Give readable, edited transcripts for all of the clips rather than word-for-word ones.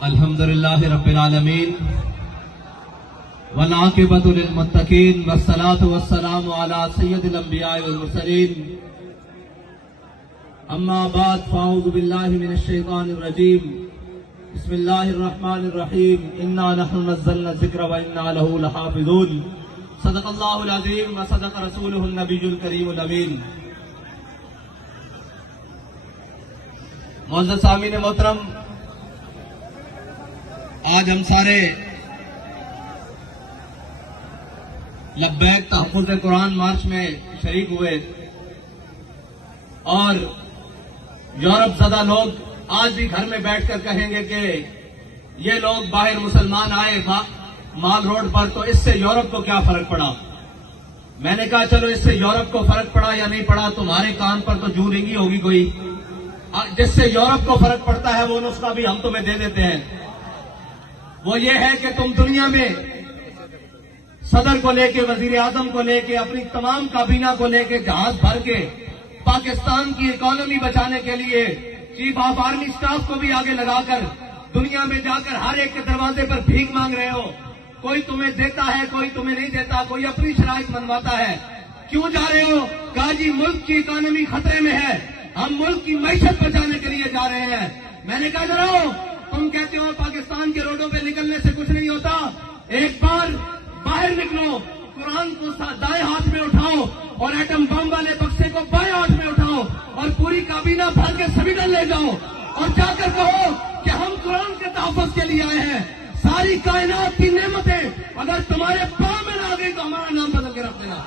الحمدللہ رب العالمین والعاقبۃ للمتقین والصلاۃ والسلام علی سید الانبیاء والمرسلین اما بعد فاعوذ باللہ من الشیطان الرجیم بسم اللہ الرحمن الرحیم انا نحن نزلنا الذکر وانا لہ لحافظون صدق اللہ العظیم وصدق رسولہ النبی الکریم الامین۔ معزز سامعین محترم، آج ہم سارے لبیک تحفظ قرآن مارچ میں شریک ہوئے اور یورپ زدہ لوگ آج بھی گھر میں بیٹھ کر کہیں گے کہ یہ لوگ باہر مسلمان آئے مال روڈ پر تو اس سے یورپ کو کیا فرق پڑا۔ میں نے کہا چلو اس سے یورپ کو فرق پڑا یا نہیں پڑا، تمہارے کان پر تو جو رنگی ہوگی کوئی، جس سے یورپ کو فرق پڑتا ہے وہ نسخہ بھی ہم تمہیں دے دیتے ہیں۔ وہ یہ ہے کہ تم دنیا میں صدر کو لے کے، وزیر اعظم کو لے کے، اپنی تمام کابینہ کو لے کے جہاز بھر کے پاکستان کی اکانومی بچانے کے لیے چیف آف آرمی سٹاف کو بھی آگے لگا کر دنیا میں جا کر ہر ایک کے دروازے پر بھیک مانگ رہے ہو۔ کوئی تمہیں دیتا ہے، کوئی تمہیں نہیں دیتا، کوئی اپنی شرائط منواتا ہے۔ کیوں جا رہے ہو؟ کہا جی ملک کی اکانومی خطرے میں ہے، ہم ملک کی معیشت بچانے کے لیے جا رہے ہیں۔ میں نے کہا ذرا تم کہتے ہو پاکستان کے روڈوں پہ نکلنے سے کچھ نہیں ہوتا، ایک بار باہر نکلو، قرآن کو دائیں ہاتھ میں اٹھاؤ اور ایٹم بم والے بکسے کو بائیں ہاتھ میں اٹھاؤ اور پوری کابینہ بھر کے سویڈن لے جاؤ اور جا کر کہو کہ ہم قرآن کے تحفظ کے لیے آئے ہیں۔ ساری کائنات کی نعمتیں اگر تمہارے پاؤں میں نہ آ گئی تو ہمارا نام بدل کے رکھ دینا۔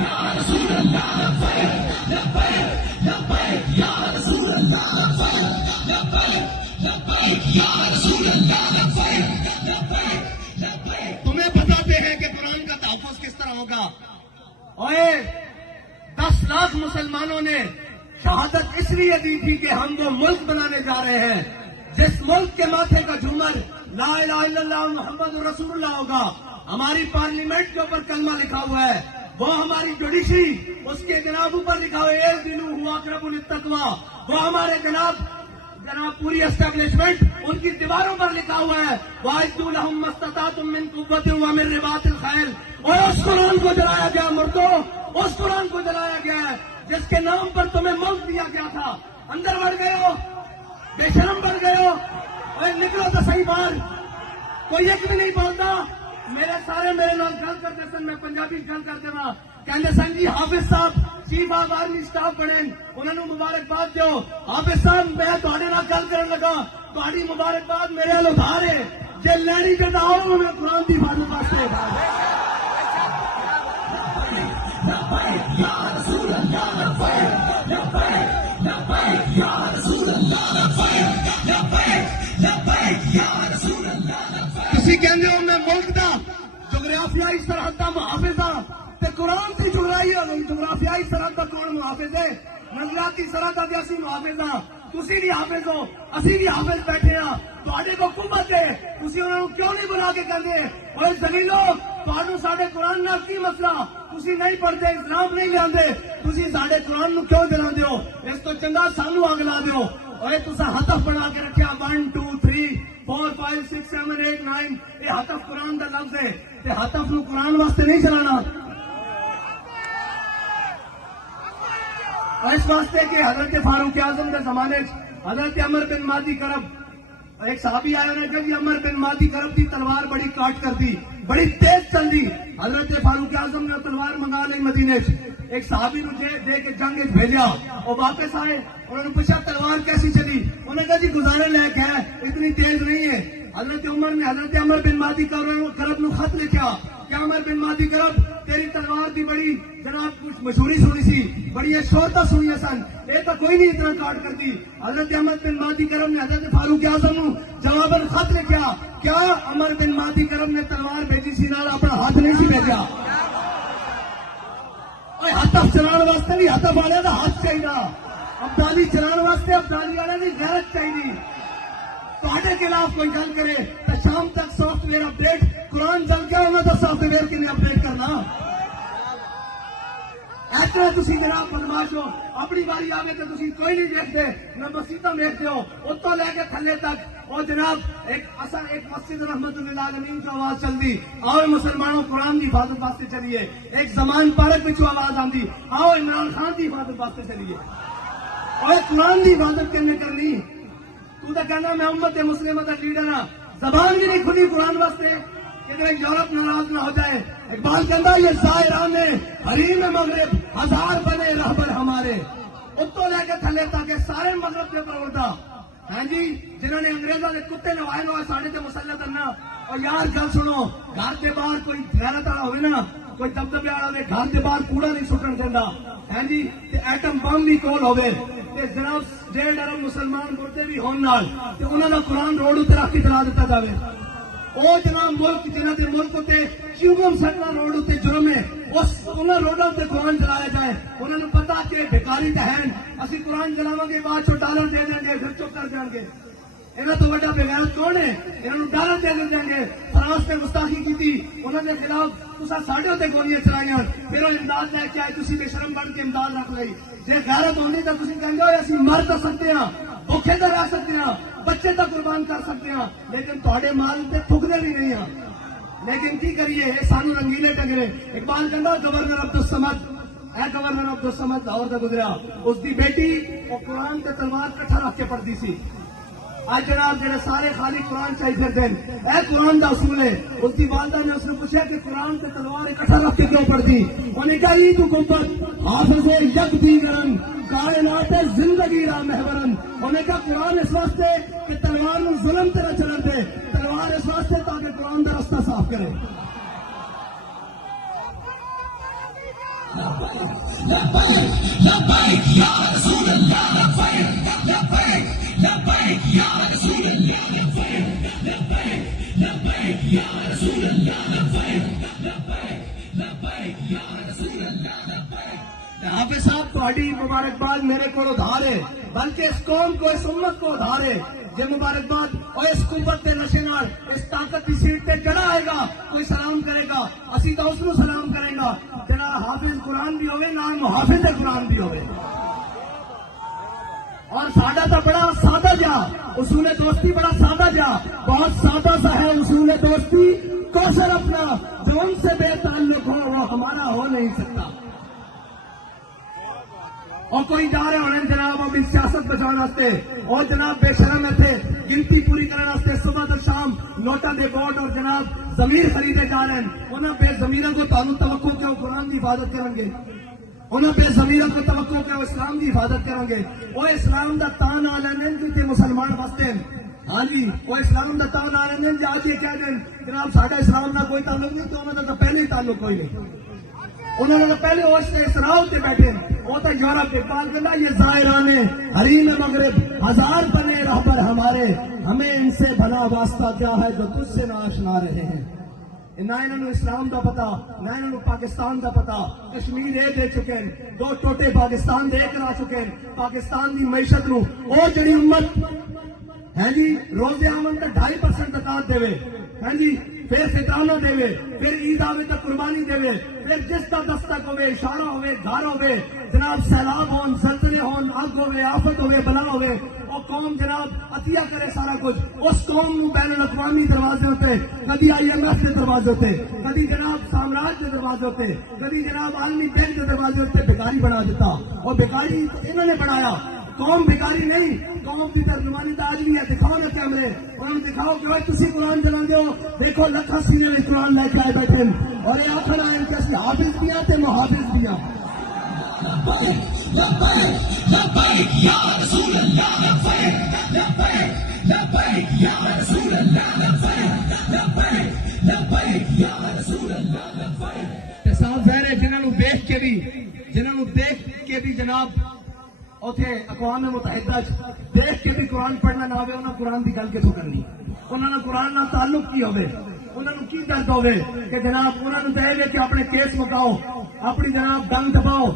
یا رسول اللہ لبیک لبیک لبیک یا رسول اللہ لبیک لبیک لبیک یا رسول اللہ لبیک لبیک لبیک۔ تمہیں بتاتے ہیں کہ قرآن کا تحفظ کس طرح ہوگا۔ اوئے 10 لاکھ مسلمانوں نے شہادت اس لیے دی تھی کہ ہم وہ ملک بنانے جا رہے ہیں جس ملک کے ماتھے کا جھومر لا الہ الا اللہ محمد رسول اللہ ہوگا۔ ہماری پارلیمنٹ کے اوپر کلمہ لکھا ہوا ہے، وہ ہماری جوڈیشری اس کے جناب اوپر لکھا ہوا ہے دینو ہوا اقرب للتقوی، وہ ہمارے جناب پوری اسٹیبلشمنٹ ان کی دیواروں پر لکھا ہوا ہے وَأَعِدُّوا لَهُم مَّا اسْتَطَعْتُم مِّن قُوَّةٍ وَمِن رِّبَاطِ الْخَيْلِ۔ اور اس قرآن کو جلایا گیا مردوں، اس قرآن کو جلایا گیا ہے جس کے نام پر تمہیں ملک دیا گیا تھا۔ اندر بڑھ گئے ہو، بے شرم بڑھ گئے ہو، اور نکلو تو صحیح باہر۔ کوئی ایک بھی نہیں بولتا۔ میرے نام گل کرتے سن، میں پنجابی گل کرتے رہا، کہتے سن جی حافظ صاحب چیف آف آرمی سٹاف بنے، انہوں نے مبارکباد دیو۔ حافظ صاحب میں تھوڑے نال گل کرن لگا، تھوڑی مبارکباد میرے ال ادھار ہے، جے لینی تے آؤ میں قرآن دی حفاظت واسطے تسی کہندے ہو میں ملک دا جغرافیائی سرحد دا محافظ ہاں تے قرآن کی جغرافیائی سرحد دا کون محافظ ہے؟ نظریاتی سرحد دا اسی محافظ ہاں، تسی بھی حافظ ہو، اسی بھی حافظ بیٹھے ہاں، تواڈے کو حکومت ہے، تسی انہاں نوں کیوں نہیں بلا کے کہندے اوے ذلیلو تہاڈوں ساڈے قرآن نال کی مسئلہ؟ تسی نہیں پڑھتے، اسلام نہیں لیاندے، تسی ساڈے قرآن نوں کیوں جلاندے ہو؟ اس تو چنگا سانوں اگ لا دیو۔ اوے تساں ہدف بنا کے رکھیا 1 2 3 4 5 6 7 8 9، یہ ہدف قرآن دا لفظ ہے تے ہدف نوں قرآن واسطے نہیں چلانا، اور اس واسطے کہ حضرت فاروق اعظم کے زمانے حضرت عمر بن مادی کرب ایک صحابی آیا نے کہ عمر بن مادی کرب کی تلوار بڑی کاٹ کر دی، بڑی تیز چل دی۔ حضرت فاروق اعظم نے تلوار منگا لی مدینے سے، ایک صحابی نو دے کے جنگ بھیجا، اور واپس آئے، انہوں نے پوچھا تلوار کیسی چلی؟ انہوں نے کہا جی گزارے لائق ہے، اتنی تیز نہیں ہے۔ حضرت عمر نے حضرت عمر بن مادی کرب نو خط لکھا کہ عمر بن مادی کرب تیری تلوار دی بڑی جناب کچھ مشہوری سنی سی، بڑی شہرتیں سنی سن، یہ تو کوئی نہیں اتنا کاٹ کر دی۔ حضرت عمر بن مادی کرب نے حضرت فاروق اعظم نو جواباً خط لکھا، کیا عمر بن مادی کرب نے تلوار بھیجی سی نال اپنا ہاتھ نہیں سی بھیجا؟ ہتف چلانے واسطے نہیں ہتف والے کا ہاتھ چاہیے ابدالی چلانے واسطے ابدالی والے کی غیرت چاہیے تے خلاف کوئی گل کرے تو شام تک سافٹ ویئر اپڈیٹ قرآن چل کے انہوں کا سافٹ ویئر کے لیے اپڈیٹ کرنا ایسا تھی جناب بدماش ہو اپنی باری آئے تو تھی کوئی نہیں دیکھتے نہ مسیطا دیکھتے ہو اتوں لے کے تھلے تک اور جناب ایک مسجد رحمت اللہ عالمین کی آواز چلتی آؤ مسلمانوں قرآن کی حفاظت واسطے چلیے ایک زمان پارک پچھو آواز آتی آؤ عمران خان کی حفاظت واسطے چلیے اور قرآن کی حفاظت کرنے کرنی تو کہنا میں امت مسلمہ کا لیڈر ہاں زبان بھی نہیں کھلی قرآن واسطے کہ یورپ ناراض نہ ہو جائے اقبال کہتا یہ زائران حریم مغرب ہزار بنے رہبر ہمارے اتوں لے کے تھلے تاکہ سارے مغرب کے پروردہ ہاں جی جنہوں نے انگریزوں کے کتے نوائے ہوئے ساڑھے تے مسلط کرنا اور یار گل سنو گھر کے باہر کوئی غیرت والا ہوئے نا کوئی دبدبے والا ہوئے گھر کے باہر کوڑا نہیں سٹن دینا ہاں جی ایٹم بم بھی کول ہوئے جناب 1.5 ارب مسلمان مردے بھی ہونے انہوں نے قرآن روڈ اتنے رکھ کے چلا دیتا جائے وہ جناب ملک جنہوں کے ملک اتنے چیوگم سٹنا روڈ اتنے جرم ہے انہوں روڈوں سے قرآن چلایا جائے انہوں نے پتا کہ بھکاری تو ہے اسی قرآن چلاو گے بعد چو ڈالر دے دیں گے پھر چپ کر دیں گے انہوں تو بڑا بغیرت کون ہے انہوں ڈالر دے دیں گے فرانس نے گستاخی کی تھی انہوں نے خلاف تصا ساڈے اتنے گولیاں چلائی پھر وہ امداد لے کے آئے تھی بے شرم بن کے امداد رکھ لی جی غیرت ہونی تو تھی کہیں اسی مر تو سکتے ہیں بھوکے تو رہ سکتے ہیں بچے تو قربان کر سکتے ہیں لیکن تھوڑے مال سے تھکتے بھی نہیں ہیں لیکن کی کریے یہ سانو رنگیلے ٹگرے اقبال کہنا گورنر عبدالصمد اے گورنر عبدالصمد لاہور کا گزریا اس دی بیٹی وہ قرآن کے تلوار کٹھا رکھ کے پڑھتی سی آج جناب جڑے سارے خالی قرآن چاہیے پھرتے ہیں اے قرآن کا اصول ہے اس کی والدہ نے اس نے پوچھا کہ قرآن کے تلوار اکٹھا رکھ کے کیوں پڑھتی انہوں نے کہا عید حکومت حافظ یک دیگرن کائنات زندگی را محورن انہوں نے کہا قرآن اس واسطے کہ تلوار نو ظلم تے نہ چلن دے تلوار اس واسطے تاکہ قرآن کا رستہ صاف کرے لبیک یا رسول اللہ لبیک لبیک لبیک یا رسول اللہ لبیک لبیک لبیک یا رسول اللہ لبیک لبیک لبیک یا رسول اللہ لبیک حافظ صاحب تہاڈی مبارکباد میرے کو ادھار ہے بلکہ اس قوم کو اس امت کو ادھار ہے یہ مبارکباد اور اس قوت کے نشے نال اس طاقت کی سیٹ پہ چڑھا آئے گا کوئی سلام کرے گا اسی تو اس کو سلام کرے گا جناب حافظ قرآن بھی ہوئے نام محافظ قرآن بھی ہوئے اور سادہ تو بڑا سادہ جا اصول دوستی بڑا سادہ جا بہت سادہ سا ہے اصول دوستی کوشر اپنا جو ان سے بے تعلق ہو وہ ہمارا ہو نہیں سکتا اور کوئی جا رہے ہونے جناب اپنی سیاست بچانے واسطے اور جناب بے شرم تھے گنتی پوری کرنے واسطے صبح تو شام نوٹاں دے بورڈ اور جناب ضمیر خریدے جا رہے ہیں انہوں بے ضمیروں کو تعلق توقع کہ وہ قرآن کی حفاظت کریں گے انہوں بے ضمیروں کو توقع کہ وہ اسلام کی حفاظت کریں گے وہ اسلام دا تان آ لینے کہ مسلمان واسطے ہاں جی وہ اسلام دا تان آ لینے جی آج یہ کہہ دیں جناب ساڈا اسلام کا کوئی تعلق نہیں تو انہوں نے تو پہلے ہی تعلق کوئی نہیں انہوں نے پہلے اس سے اسراؤ سے بیٹھے وہ تو یورپ اقبال کرنا یہ زائران حریم مغرب ہزار بنے رہبر ہمارے ہمیں ان سے بھلا واسطہ کیا ہے جو تجھ سے نہ آشنا رہے ہیں نہ انہوں اسلام کا پتا نہ انہوں پاکستان کا پتا کشمیر یہ دے چکے ہیں 2 ٹوٹے پاکستان دے کر آ چکے ہیں پاکستان کی معیشت نو وہ جڑی امت ہے جی روزے آمن کا 2.5% زکات دے ہاں جی پھر فطرانہ دے پھر عید آوے تو قربانی دے پھر جس کا دستک ہوئے اشارہ ہوئے گھر ہوئے جناب سیلاب ہون زلزلے ہون اگ ہوئے آفت ہوئے بلا ہوئے وہ قوم جناب عطیہ کرے سارا کچھ اس قوم نو بین الاقوامی دروازے ہوتے کبھی IMF کے دروازے ہوتے کبھی جناب سامراج کے دروازے ہوتے کبھی جناب عالمی بینک کے دروازے ہوتے بھکاری بنا دیتا اور بھکاری انہوں نے بنایا قوم بھکاری نہیں قوم کی ترجمانی تو آج بھی ہے دکھاؤ نا کیمرے انہوں نے دکھاؤ کہ تھی قرآن چلا دو دیکھو لکھا سینے میں قرآن لے کے آئے بیٹھے اور یہ آخر آئے کہ اسی حافظ دیا تے محافظ دیا لبیک لبیک یا رسول اللہ لبیک لبیک لبیک یا رسول اللہ لبیک لبیک لبیک یا رسول اللہ لبیک صاحب ظاہر ہے جنہوں دیکھ کے بھی جناب اوتھے اقوام متحدہ دیکھ کے بھی قرآن پڑھنا نہ ہوئے انہوں نے قرآن کی گل کتوں کرنی انہوں نے قرآن نہ تعلق کی ہوئے انہوں نے کی درد ہوئے کہ جناب انہوں نے دے کہ اپنے کیس مکاؤ، اپنی جناب ڈنگ دباؤ،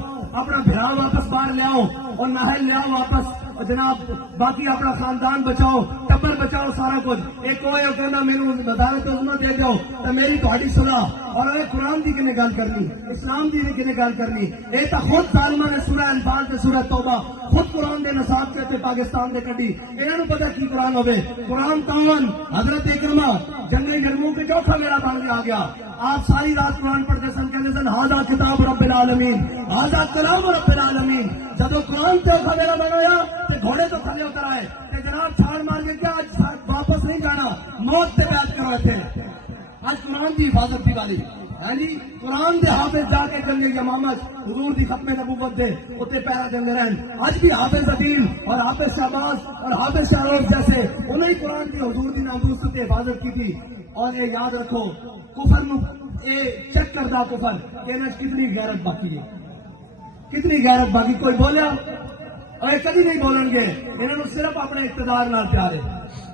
اپنا بھرا واپس باہر لے آؤ اور نہل لے آؤ واپس، اور جناب باقی اپنا خاندان بچاؤ، ٹبر بچاؤ، سارا کچھ ایک ہوئے کہنا میرے عدالت عظمیٰ دے دو تو میری تھوڑی سنا، اور اگر قرآن کی کنے گل کرنی، اسلام کی کنے گل کرنی، یہ تو خود ظالمہ نے سورہ انفال تے سورہ توبہ خود قرآن دے نصاب کے پاکستان دے کٹی، انہوں نے پتا کی قرآن ہوئے، قرآن تاون حضرت اکرمہ جنگ یرموک کے چوتھا میرا بن کے آ گیا، آپ ساری رات قرآن پڑھتے سن کہتے سن ہاذا کتاب رب العالمین، ہاذا کلام رب العالمین، جب قرآن چوتھا میرا بنایا تو گھوڑے تو تھلے اتر آئے کہ جناب چھاڑ مار کے کیا آج واپس نہیں جانا، موت سے بیعت کرو تھے، آج قرآن کی حفاظت کی والی، ہاں جی قرآن دے حافظ جا کے جنگ یمامت حضور دی ختم نبوت دے اتنے پیرا دے رہن، آج بھی حافظ عدیل اور حافظ شہباز اور حافظ شاروخ جیسے انہیں قرآن کی حضور دی ناموس کی حفاظت کی تھی، اور یہ یاد رکھو کفر نو اے چیک کردہ کفر کہ کتنی غیرت باقی ہے، کتنی غیرت باقی، کوئی بولیا اور یہ کبھی نہیں بولیں گے، انہوں نے صرف اپنے اقتدار نال پیار ہے،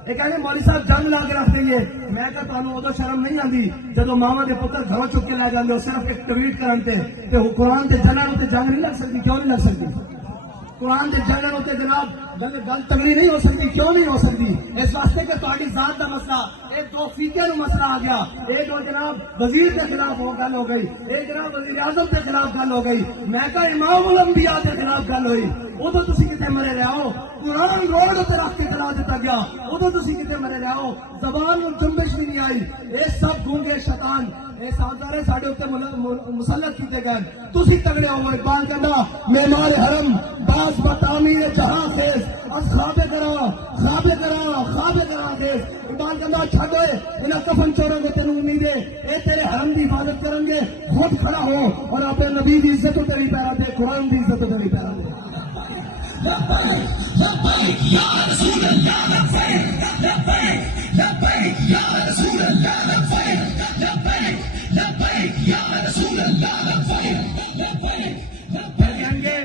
یہ کہنے مولوی صاحب جنگ لا کے رکھ دیں گے، میں کہ تمہیں ادو شرم نہیں آتی جب ماوا کے پتر گھروں چک کے لے جاتے ہو صرف ایک ٹویٹ کرنے تے قرآن کے جنگ تے جنگ نہیں لگ سکتی، کیوں نہیں لگ سکتی؟ قرآن کے جنگ تے جناب گل تگڑی نہیں ہو سکتی، کیوں نہیں ہو سکتی؟ اس واسطے کہ تاری ذات کا مسئلہ ایک دو فیقے نو مسئلہ آ گیا، ایک وہ جناب وزیر کے خلاف وہ گل ہو گئی، ایک جناب وزیر اعظم کے خلاف گل ہو گئی، میں کہ امام الانبیاء کے خلاف گل ہوئی، ادو تھی کتنے مرے رہو، قرآن روڈ اتنے رکھ کے چلا دیتا گیا، ادو تھی کتنے مرے رہو، زبان میں جنبش بھی نہیں آئی، یہ سب گونگے شیطان یہ سازدارے ساڈے اتنے مسلط کیتے گئے، تسی تگڑے ہو، اقبال کہنا معمار حرم باز بتعمیر جہاں خیز از خواب کرا خیز، اقبال کہنا چھڈے انہاں کفن چوروں کو تینوں امید ہے، اے تیرے حرم دی حفاظت کریں گے، خود کھڑا ہو اور اپنے نبی دی عزت کو تیری پیرا دے، قرآن دی عزت کو تیری پیرا دے۔ لبیک یا رسول اللہ لبیک لبیک لبیک یا رسول اللہ لبیک لبیک لبیک یا رسول اللہ لبیک لبیک، کہیں گے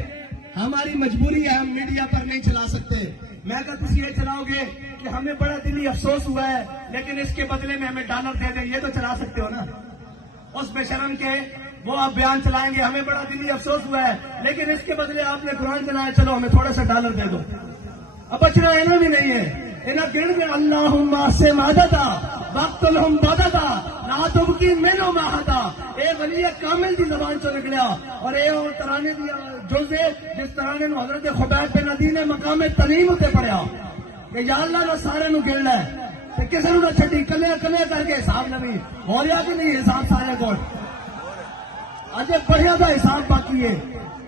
ہماری مجبوری ہے، ہم میڈیا پر نہیں چلا سکتے، میں کہ تم یہ چلاؤ گے کہ ہمیں بڑا دلی افسوس ہوا ہے لیکن اس کے بدلے میں ہمیں ڈالر دے دیں، یہ تو چلا سکتے ہو نا، اس بے شرم کے وہ آپ بیان چلائیں گے ہمیں بڑا دلی افسوس ہوا ہے لیکن اس کے بدلے آپ نے قرآن چلایا، چلو ہمیں تھوڑا سا ڈالر دے دو، اب بچنا اینا بھی نہیں ہے، انہیں گن میں اللہم سے مادتا وقت الہم بادتا لا تبکی منو ماہتا، اے ولی کامل دی زبان چو نکلیا، اور اے وہ ترانے دی جزے جس ترانے نو حضرت خبیب بن عدی نے مقام تلیم تے پڑھیا کہ یا اللہ نہ سارے نو گن لے تے کسے نو نہ چھٹی، کلے کلے کر کے حساب نبی ہو رہا کہ نہیں حساب سارے کو اج پڑھیا دا حساب باقی ہے،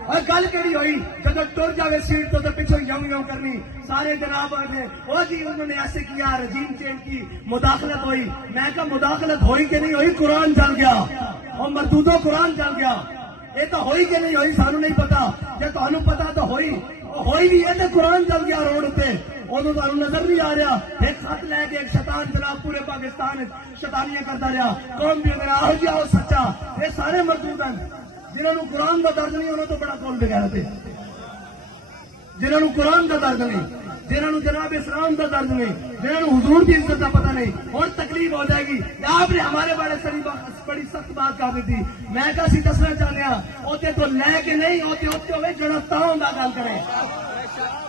اور گل کہڑی ہوئی جب ٹر جائے سیٹ تو پیچھے یوں یوں کرنی، سارے جناب آگے وہ جی انہوں نے ایسے کیا، رجیم چینج کی، مداخلت ہوئی، میں کہا مداخلت ہوئی کہ نہیں ہوئی، قرآن جل گیا اور مردودوں قرآن جل گیا، یہ تو ہوئی کہ نہیں ہوئی سانو نہیں پتا، جب تمہیں پتا تو ہوئی بھی ہے تو قرآن جل گیا روڈ پہ، ادو تمہیں نظر نہیں آ رہا، ایک خط لے کے ایک شیطان جناب پورے پاکستان شیطانیاں کرتا رہا، قوم بھی اگر آؤ جاؤ سچا، یہ سارے مردود ہیں، جنہوں نے قرآن کا درد نہیں انہوں تو بڑا قول بغیرت ہے، جنہوں نے قرآن کا درد نہیں، جنہوں نے جناب اسلام کا درد نہیں، جنہوں نے حضور کی عزت کا پتہ نہیں، اور تکلیف ہو جائے گی، آپ نے ہمارے بارے بڑی سخت بات کہی تھی، میں کہا دسنا چاہتے ہیں ہوتے تو لے کے نہیں ہوتے ہوئے جڑا تاؤں کا گل کریں،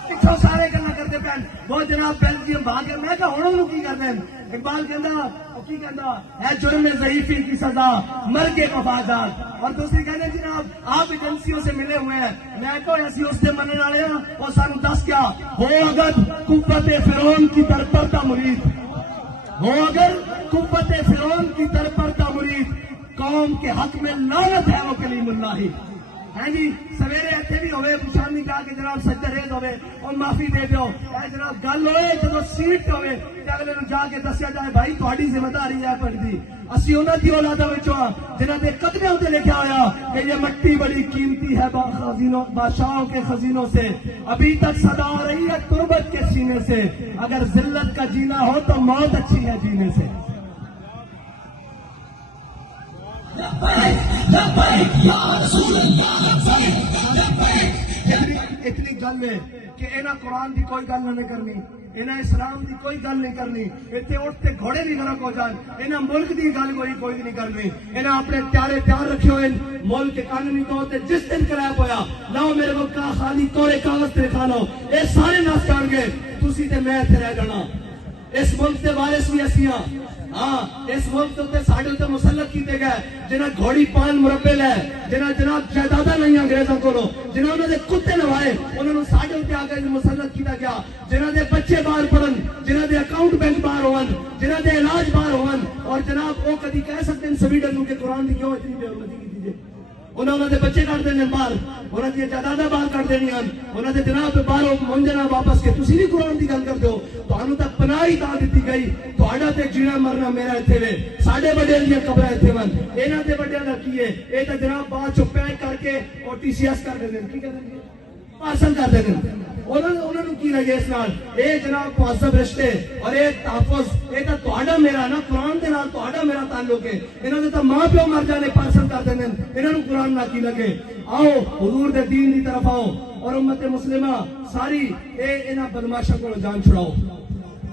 پچھوں سارے گلا کرتے پہن وہ جناب بیلجیم بھاگ گئے، میں کہا ہوں کی کرتے ہیں، اقبال کہنا ہے جرم ضعیفی کی سزا مرگ مفادات، اور دوسری کہنے جناب آپ ایجنسیوں سے ملے ہوئے ہیں، میں تو ایسی اس سے مننے والے ہیں اور سانو دس کیا ہو اگر قوت فرعون کی درپردہ مرید، ہو اگر قوت فرعون کی درپردہ مرید، قوم کے حق میں لعنت ہے وہ کلیم اللہ، ہاں جی سویرے اتنے بھی ہوئے شامی جا کے جناب سجدہ ریز ہوئے اور معافی دے دو، جناب گل ہوئے جب سیٹ ہوئے اگلے نو جا کے دسیا جائے بھائی تھوڑی ذمہ داری ہے پڑھتی، اسی انہوں کی اولادوں جنہوں نے قدمے اتنے لکھا ہوا کہ یہ مٹی بڑی قیمتی ہے بادشاہوں کے خزینوں سے، ابھی تک صدا ہو رہی ہے تربت کے سینے سے، اگر ذلت کا جینا ہو تو موت اچھی ہے جینے سے۔ اتنی گل ہے کہ انہاں قرآن کی کوئی گل نہ کرنی، انہیں اسلام دی کوئی گل نہیں کرنی، اتنے اٹھتے گھوڑے بھی غرق ہو جان، انہیں ملک دی گل کوئی نہیں کرنی، انہیں اپنے پیارے پیار رکھے ہوئے ملک کے قانونی طور تے جس دن کریب ہویا لاؤ میرے کو خالی کورے کاغذ تے لکھا لو، یہ سارے نس جان گے تسی تے میں اتنے رہ جانا۔ اس ملک کے وارث بھی اسی ہاں، ہاں اس ملک کے اتنے ساڈے اتنے مسلط کیتے گئے جنہیں گھوڑی پان مربے لے، جنہیں جناب جائیداداں نہیں انگریزاں کولوں، جنہیں انہوں نے کتے نوائے انہوں نے ساڈے اتنے آ کے مسلط کیتا گیا، جنہیں دے بچے باہر پڑھن، جنہیں دے اکاؤنٹ بینک باہر ہون، جنہیں دے علاج باہر ہون، اور جناب وہ کدی کہہ سکتے ہیں سویڈن نوں کہ قرآن دی کیوں اتنی بے حرمتی کی تھی؟ انہوں نے بچے کٹ دینے باہر، انہوں نے جائیداداں باہر کٹ دینی ہیں، انہوں نے جناب باہر منجنا واپس کے تسی نہیں قرآن دی گل کر دو، تانوں تک پناہ ہی تا دتی گئی، تہاڈا تے جینا مرنا میرا ایتھے وے، ساڈے بڑیاں دیاں قبراں ایتھے ون، انہاں دے بڑیاں دا کی ہے؟ اے تے جناب بعد چ پیک کر کے اور ٹی سی ایس کر دیندے، کی کر دیندے؟ پارسل کر دیندے۔ انہوں نے کی لگے اس نال اے جناب مہذب رشتے اور اے تحفظ، اے تے تہاڈا میرا نا، قرآن دے نال تہاڈا میرا تعلق ہے، انہاں دے تے ماں پیو مر جانے پارسل کر دیندے، انہاں نوں قرآن نہ کی لگے۔ آؤ حضور دے دین دی طرف آؤ اور امت مسلمہ ساری اے انہاں بدماشاں کو جان چھڑاؤ،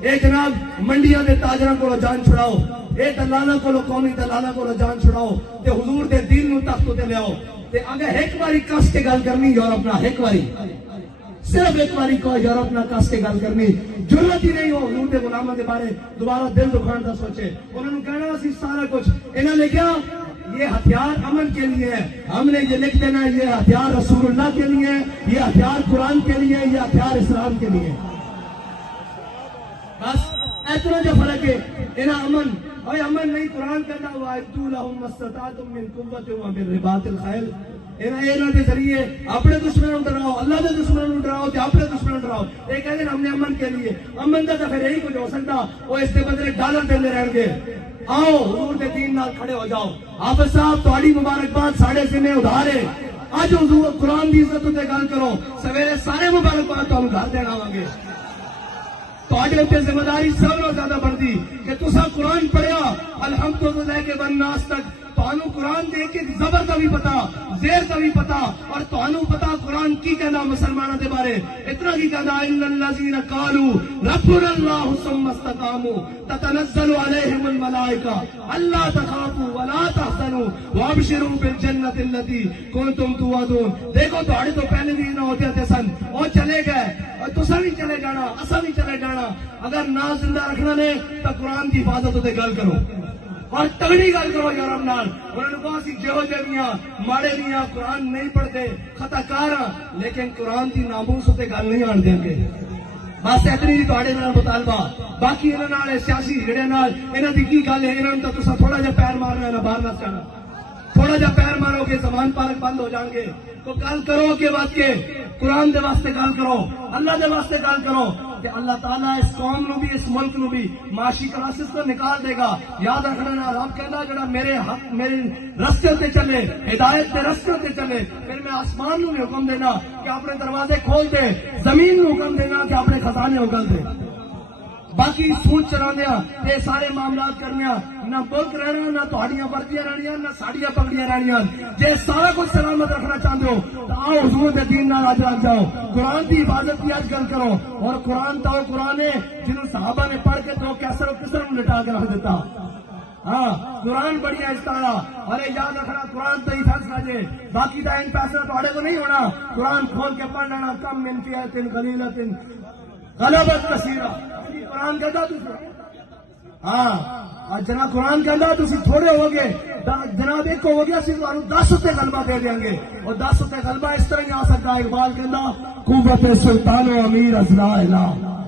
اے جناب منڈیاں دے تاجراں کو جان چھڑاؤ، اے دلالاں کو قومی دلالاں کو جان چھڑاؤ تے حضور دے دین نوں تخت تے لیاؤ۔ تے اگر ایک باری کس کے گل کرنی یورپ نہ، ایک باری صرف ایک باری کو یورپ نہ کس کے گل کرنی، ضرورت ہی نہیں ہو حضور دے غلاماں دے بارے دوبارہ دل دکھان دا سوچے، انہوں نے کہنا اسی سارا کچھ انہوں نے کیا یہ ہتھیار امن کے لیے ہے، ہم نے یہ لکھ دینا یہ ہتھیار رسول اللہ کے لیے، یہ ہتھیار قرآن کے لیے، یہ ہتھیار اسلام کے لیے، بس اتنا جو فرق ہے۔ انہاں امن اور امن نہیں، قرآن کہتا وَأَعِدُّوا لَهُم مَّا اسْتَطَعْتُم مِّن قُوَّةٍ وَمِن رِّبَاطِ الْخَيْلِ، انہاں دے ذریعے اپنے دشمنوں ڈراؤ، اللہ دے دشمنوں ڈراؤ تے اپنے دشمنوں ڈراؤ۔ یہ کہتے ہیں ہم نے امن کے لیے، امن کا تو پھر یہی کچھ ہو سکتا، وہ اس کے بدلے ڈالر دیندے رہن گے۔ آؤ حضور دے دین نال کھڑے ہو جاؤ۔ حافظ صاحب تہاڈی مبارکباد ساڈے ذمہ ادھار ہے، اج حضور قرآن دی عزت تے گل کرو، سویرے سارے مبارکباد تانوں گھر دین آواں گے۔ تہاڈے تے ذمہ داری سب نال زیادہ بڑھدی کہ تساں قرآن پڑھیا الحمد تو لے کے والناس تک، تانوں قرآن دے کے زبر کا بھی پتا، زیر کا بھی پتا، اور تانوں پتا قرآن کی کہنا مسلمانوں دے بارے، اتنا کی کہنا ان الذین قالوا ربنا اللہ ثم استقاموا تتنزل علیہم الملائکہ الا تخافوا ولا تحزنوا وابشروا بالجنۃ التي کنتم توعدون۔ دیکھو تہاڈے تو پہلے بھی نہ ہوتے تھے سن، وہ چلے گئے اور تساں بھی چلے جانا، اساں بھی چلے جانا، اگر نہ زندہ رکھنا نے تو قرآن کی حفاظت تے گل کرو اور تگڑی گل کرو یورپ نال۔ انہوں نے کہا سی جہو جہاں ماڑے میاں قرآن نہیں پڑھتے خطا کار ہاں، لیکن قرآن کی ناموس تے گل نہیں آن دیں گے۔ بس اتنی تہاڈے نال مطالبہ، باقی انہاں نال سیاسی جڑے نال انہاں دی کی گل ہے، انہاں نوں تساں تھوڑا جہا پیر مارنا ہے، باہر نہ جانا، تھوڑا جہا پیر مارو گے زبان پارک بند ہو جان گے۔ تو گل کرو کہ بات کے قرآن دے واسطے گل کرو، اللہ دے واسطے گل کرو کہ اللہ تعالیٰ اس قوم نو بھی اس ملک نو بھی معاشی کرائسس کو نکال دے گا۔ یاد رکھنا رب کہنا جڑا میرے حق میرے رستے تے چلے، ہدایت کے رستے تے چلے، پھر میں آسمان نو بھی حکم دینا کہ اپنے دروازے کھول دے، زمین نو حکم دینا کہ اپنے خزانے اگل دے۔ باقی سوچ چلانے یہ سارے معاملات کرنے نہ ملک رہنا، نہ تہاڈیاں وردیاں رہنیاں، نہ ساڈیاں پگڑیاں رہنیاں۔ جے سارا کچھ سلامت رکھنا چاہتے ہو تو آؤ حضور دے دین نال اج لگ جاؤ، قرآن کی حفاظت کی اج گل کرو۔ اور قرآن تو قرآن ہے جنہوں صحابہ نے پڑھ کے تو کیسر و کسر میں لٹا کے رکھ دیتا۔ ہاں قرآن بڑی ہے اس طرح، ارے یاد رکھنا قرآن تو ہی فیصلہ دے، باقی کا ان فیصلہ تہاڈے کو نہیں ہونا۔ قرآن کھول کے پڑھ لینا، کم من فئۃ قلیلۃ غلبت کثیرہ، قرآن کہتا ہاں جناب، قرآن کہتا تسی تھوڑے ہو گے جناب، ایک ہو گیا صرف 10 تے غلبہ دے دیں گے، اور 10 تے غلبہ اس طرح نہیں آ سکتا۔ اقبال کہتا قوت سلطان و امیر از لا الہ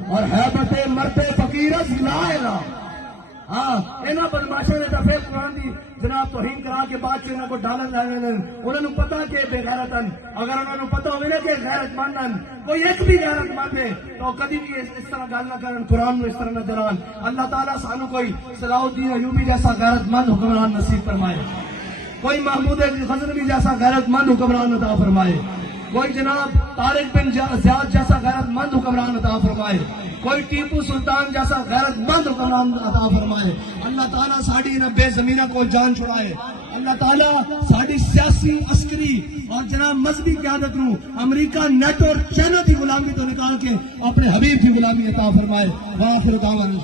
اور حیبت مرد فقیر از لا الہ۔ ہاں انہاں بدماشاں نے تو پھر قرآن دی جناب توہین کرا کے بعد سے انہاں کو ڈالن لے لین، انہوں نے پتا کہ بے غیرتن، اگر انہوں نے پتا ہوئے نا کہ غیرت مندن کوئی ایک بھی غیرت مند ہے تو کبھی بھی اس طرح گل نہ کرن، قرآن میں اس طرح نہ جلان۔ اللہ تعالیٰ سانو کوئی صلاح الدین ایوبی جیسا غیرت مند حکمران نصیب فرمائے، کوئی محمود غزنوی جیسا غیرت مند حکمران عطا فرمائے، کوئی جناب طارق بن زیاد جیسا غیرت مند حکمران عطا فرمائے، کوئی ٹیپو سلطان جیسا غیرت مند حکمران عطا فرمائے۔ اللہ تعالیٰ ساڑی انہیں بے زمینہ کو جان چھڑائے۔ اللہ تعالیٰ ساری سیاسی عسکری اور جناب مذہبی قیادت نو امریکہ نیٹو اور چائنا کی غلامی تو نکال کے اپنے حبیب کی غلامی عطا فرمائے. وآخر دعوانا